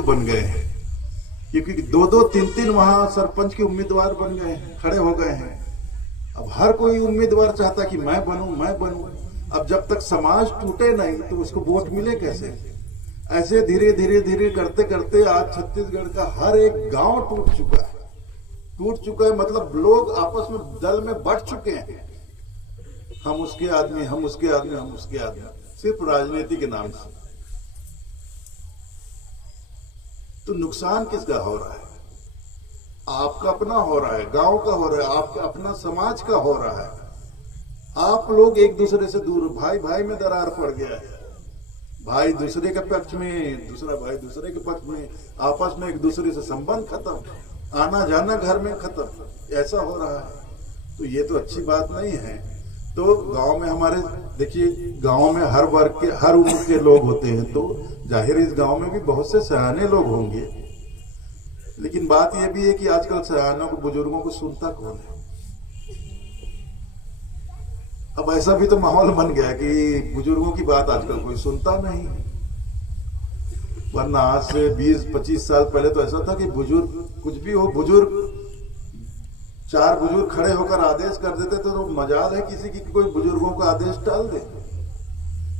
भूत बन गए हैं, क्योंकि 2-2, 3-3 वहां सरपंच के उम्मीदवार बन गए हैं, खड़े हो गए हैं। अब हर कोई उम्मीदवार चाहता कि मैं बनूं। अब जब तक समाज टूटे नहीं तो उसको वोट मिले कैसे? ऐसे धीरे धीरे करते करते आज छत्तीसगढ़ का हर एक गांव टूट चुका है। मतलब लोग आपस में दल में बढ़ चुके हैं, हम उसके आदमी, सिर्फ राजनीति के नाम से। तो नुकसान किसका हो रहा है? आपका अपना हो रहा है, गांव का हो रहा है, आपका अपना समाज का हो रहा है। आप लोग एक दूसरे से दूर, भाई में दरार पड़ गया है, भाई दूसरे के पक्ष में, दूसरा भाई दूसरे के पक्ष में, आपस में एक दूसरे से संबंध खत्म, आना जाना घर में खत्म, ऐसा हो रहा है। तो ये तो अच्छी बात नहीं है। तो गांव में हमारे देखिए, गांव में हर वर्ग के, हर उम्र के लोग होते हैं, तो जाहिर इस गांव में भी बहुत से सयाने लोग होंगे। लेकिन बात यह भी है कि आजकल सयानों को, बुजुर्गों को सुनता कौन है? अब ऐसा भी तो माहौल बन गया कि बुजुर्गों की बात आजकल कोई सुनता नहीं। वरना आज से 20-25 साल पहले तो ऐसा था कि बुजुर्ग कुछ भी हो, चार बुजुर्ग खड़े होकर आदेश कर देते थे तो मजाल है किसी की कोई बुजुर्गों का आदेश टाल दे।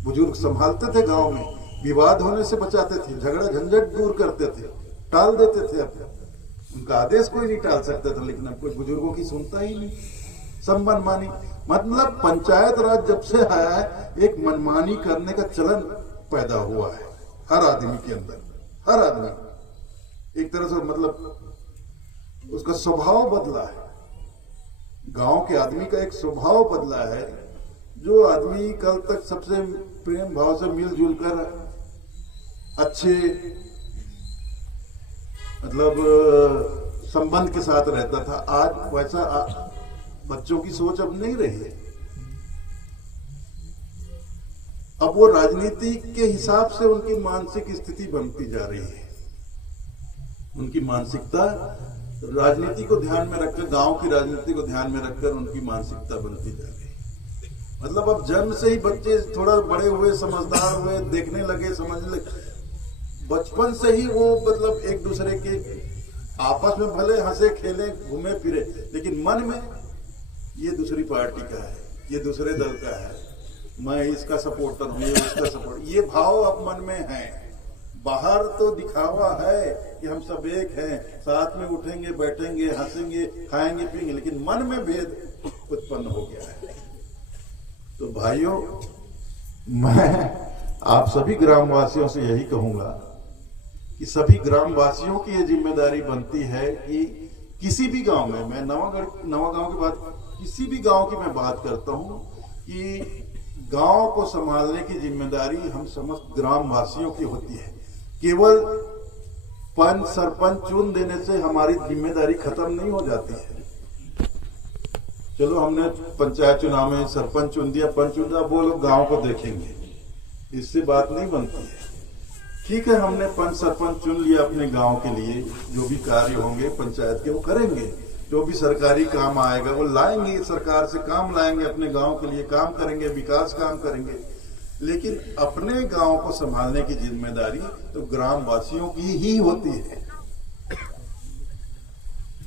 बुजुर्ग संभालते थे, गांव में विवाद होने से बचाते थे, झगड़ा झंझट दूर करते थे, टाल देते थे। उनका आदेश कोई नहीं टाल सकता था, लेकिन अब कोई बुजुर्गों की सुनता ही नहीं, सब मनमानी। मतलब पंचायत राज जब से आया है, एक मनमानी करने का चलन पैदा हुआ है हर आदमी के अंदर। हर आदमी एक तरह से, मतलब उसका स्वभाव बदला है। गांव के आदमी का एक स्वभाव बदला है। जो आदमी कल तक सबसे प्रेम भाव से मिलजुल कर अच्छे, मतलब संबंध के साथ रहता था, आज वैसा बच्चों की सोच अब नहीं रही है। अब वो राजनीति के हिसाब से उनकी मानसिक स्थिति बनती जा रही है। उनकी मानसिकता राजनीति को ध्यान में रखकर, गांव की राजनीति को ध्यान में रखकर उनकी मानसिकता बनती जा रही है। मतलब अब जन्म से ही बच्चे थोड़ा बड़े हुए, समझदार हुए, देखने लगे, समझने लगे, बचपन से ही वो मतलब एक दूसरे के आपस में भले हंसे खेले घूमे फिरे, लेकिन मन में ये दूसरी पार्टी का है, ये दूसरे दल का है, मैं इसका सपोर्टर हूं, ये उसका सपोर्टर, ये भाव अब मन में है। बाहर तो दिखावा है कि हम सब एक हैं, साथ में उठेंगे, बैठेंगे, हंसेंगे, खाएंगे, पिएंगे, लेकिन मन में भेद उत्पन्न हो गया है। तो भाइयों, मैं आप सभी ग्रामवासियों से यही कहूंगा कि सभी ग्रामवासियों की ये जिम्मेदारी बनती है कि किसी भी गांव में, मैं नवा गांव की बात, किसी भी गांव की मैं बात करता हूं कि गांव को संभालने की जिम्मेदारी हम समस्त ग्रामवासियों की होती है। केवल पंच सरपंच चुन देने से हमारी जिम्मेदारी खत्म नहीं हो जाती है। चलो हमने पंचायत चुनाव में सरपंच चुन दिया, पंच चुन दिया, वो लोग गांव को देखेंगे, इससे बात नहीं बनती है। ठीक है, हमने पंच सरपंच चुन लिया अपने गांव के लिए, जो भी कार्य होंगे पंचायत के वो करेंगे, जो भी सरकारी काम आएगा वो लाएंगे, सरकार से काम लाएंगे, अपने गांव के लिए काम करेंगे, विकास काम करेंगे। लेकिन अपने गांव को संभालने की जिम्मेदारी तो ग्रामवासियों की ही होती है।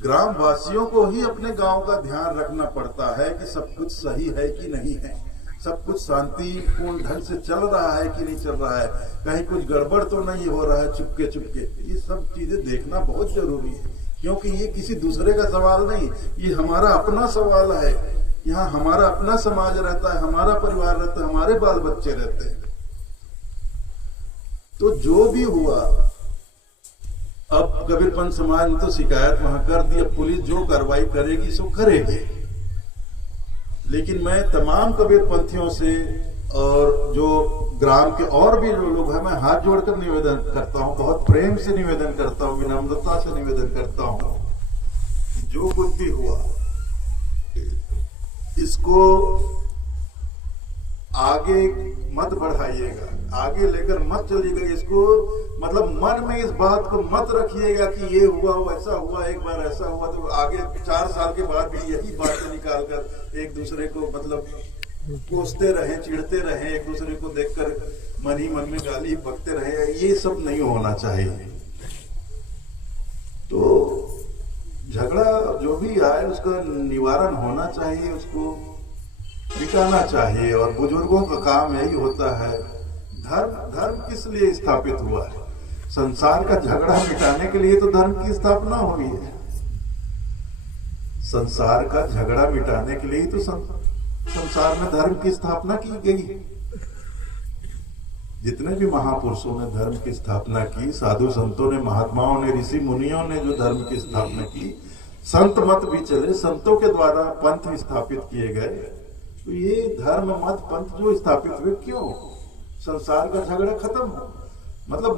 ग्रामवासियों को ही अपने गांव का ध्यान रखना पड़ता है कि सब कुछ सही है कि नहीं है, सब कुछ शांतिपूर्ण ढंग से चल रहा है कि नहीं चल रहा है, कहीं कुछ गड़बड़ तो नहीं हो रहा है चुपके चुपके। ये सब चीजें देखना बहुत जरूरी है, क्योंकि ये किसी दूसरे का सवाल नहीं, ये हमारा अपना सवाल है। यहाँ हमारा अपना समाज रहता है, हमारा परिवार रहता है, हमारे बाल बच्चे रहते हैं। तो जो भी हुआ, अब कबीरपंथ समाज ने तो शिकायत वहां कर दी, अब पुलिस जो कार्रवाई करेगी सो करेगी। लेकिन मैं तमाम कबीरपंथियों से और जो ग्राम के और भी जो लोग हैं, मैं हाथ जोड़कर निवेदन करता हूं, बहुत प्रेम से निवेदन करता हूं, विनम्रता से निवेदन करता हूं, जो कुछ भी हुआ इसको आगे मत बढ़ाइएगा, आगे लेकर मत चलिएगा, इसको मतलब मन में इस बात को मत रखिएगा कि ये हुआ वैसा हुआ, एक बार ऐसा हुआ तो आगे 4 साल के बाद भी यही बातें निकालकर एक दूसरे को मतलब कोसते रहे, चिढ़ते रहे, एक दूसरे को देखकर मन ही मन में गाली बकते रहे। ये सब नहीं होना चाहिए। झगड़ा जो भी आए उसका निवारण होना चाहिए, उसको मिटाना चाहिए। और बुजुर्गों का काम यही होता है। धर्म किस लिए स्थापित हुआ है? संसार का झगड़ा मिटाने के लिए तो धर्म की स्थापना हुई है। संसार का झगड़ा मिटाने के लिए तो संसार में धर्म की स्थापना की गई। जितने भी महापुरुषों ने धर्म की स्थापना की, साधु संतों ने, महात्माओं ने, ऋषि मुनियों ने जो धर्म की स्थापना की, संत मत भी चले, संतों के द्वारा पंथ स्थापित किए गए। तो ये धर्म मत पंथ जो स्थापित हुए, क्यों? संसार का झगड़ा खत्म हो, मतलब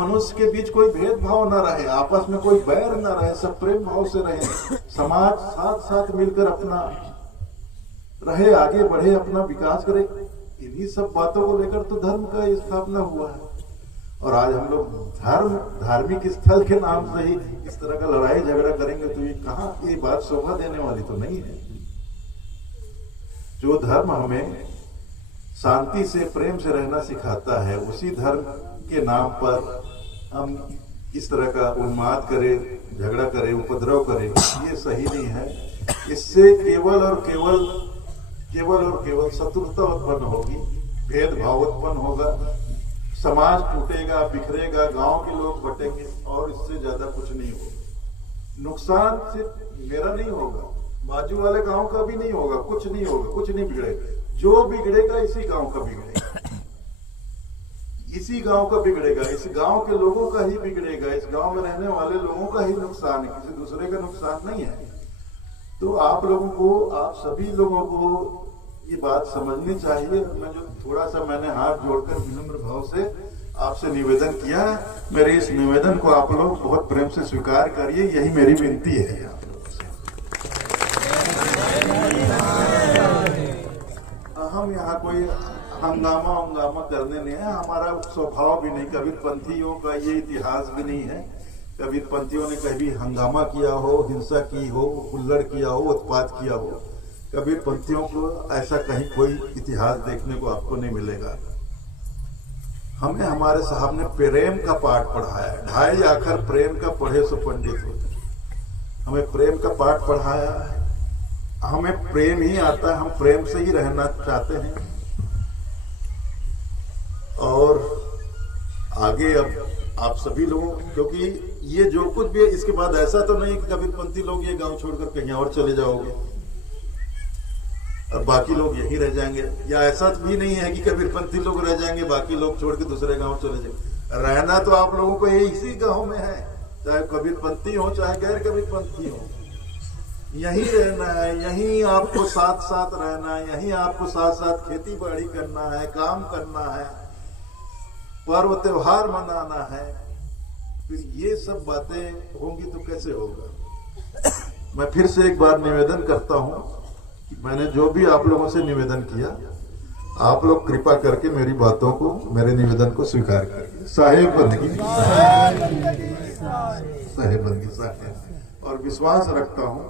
मनुष्य के बीच कोई भेदभाव न रहे, आपस में कोई बैर न रहे, सब प्रेम भाव से रहे, समाज साथ साथ मिलकर अपना रहे, आगे बढ़े, अपना विकास करे। इन्हीं सब बातों को लेकर तो धर्म का स्थापना हुआ है। और आज हम लोग धार्मिक स्थल के नाम से ही इस तरह का लड़ाई झगड़ा करेंगे तो ये कहाँ, ये बात शोभा देने वाली तो नहीं है। जो धर्म हमें शांति से, प्रेम से रहना सिखाता है, उसी धर्म के नाम पर हम इस तरह का उन्माद करें, झगड़ा करें, उपद्रव करें, ये सही नहीं है। इससे केवल और केवल शत्रुता उत्पन्न होगी, भेदभाव उत्पन्न होगा, समाज टूटेगा, बिखरेगा, गांव के लोग बटेंगे, और इससे ज्यादा कुछ नहीं होगा। नुकसान सिर्फ मेरा नहीं होगा, बाजू वाले गांव का भी नहीं होगा, कुछ नहीं होगा, कुछ नहीं बिगड़ेगा। जो बिगड़ेगा इसी गांव का बिगड़ेगा, इसी गांव का बिगड़ेगा, इस गांव के लोगों का ही बिगड़ेगा, इस गांव में रहने वाले लोगों का ही नुकसान है, किसी दूसरे का नुकसान नहीं है। तो आप लोगों को, आप सभी लोगों को ये बात समझनी चाहिए। मैं जो थोड़ा सा मैंने हाथ जोड़कर विनम्र भाव से आपसे निवेदन किया, मेरे इस निवेदन को आप लोग बहुत प्रेम से स्वीकार करिए, यही मेरी विनती है आप लोगों से। हम यहाँ कोई हंगामा करने नहीं है, हमारा स्वभाव भी नहीं, कबीरपंथियों का ये इतिहास भी नहीं है। कबीरपंथियों ने कभी हंगामा किया हो, हिंसा की हो, हुल्लड़ किया हो, उत्पात किया हो, कबीरपंथियों को ऐसा कहीं कोई इतिहास देखने को आपको नहीं मिलेगा। हमें हमारे साहब ने प्रेम का पाठ पढ़ाया है, 2.5 अक्षर प्रेम का पढ़े सो पंडित होते। हमें प्रेम का पाठ पढ़ाया है, हमें प्रेम ही आता है, हम प्रेम से ही रहना चाहते हैं। और आगे अब आप सभी लोगों, क्योंकि ये जो कुछ भी है, इसके बाद ऐसा तो नहीं कि कबीरपंथी लोग ये गांव छोड़कर कहीं और चले जाओगे और बाकी लोग यहीं रह जाएंगे, या ऐसा भी नहीं है कि कबीरपंथी लोग रह जाएंगे, बाकी लोग छोड़ के दूसरे गांव चले जाएंगे। रहना तो आप लोगों को इसी गांव में है, चाहे कबीरपंथी हो चाहे गैर कबीरपंथी हो, यहीं रहना है, यहीं आपको साथ साथ रहना है, यहीं आपको साथ साथ खेती बाड़ी करना है, काम करना है, पर्व त्योहार मनाना है। फिर ये सब बातें होंगी तो कैसे होगा? मैं फिर से एक बार निवेदन करता हूं, मैंने जो भी आप लोगों से निवेदन किया, आप लोग कृपा करके मेरी बातों को, मेरे निवेदन को स्वीकार करिए। साहेब बंदगी, साहेब बंदगी, साहेब। और विश्वास रखता हूं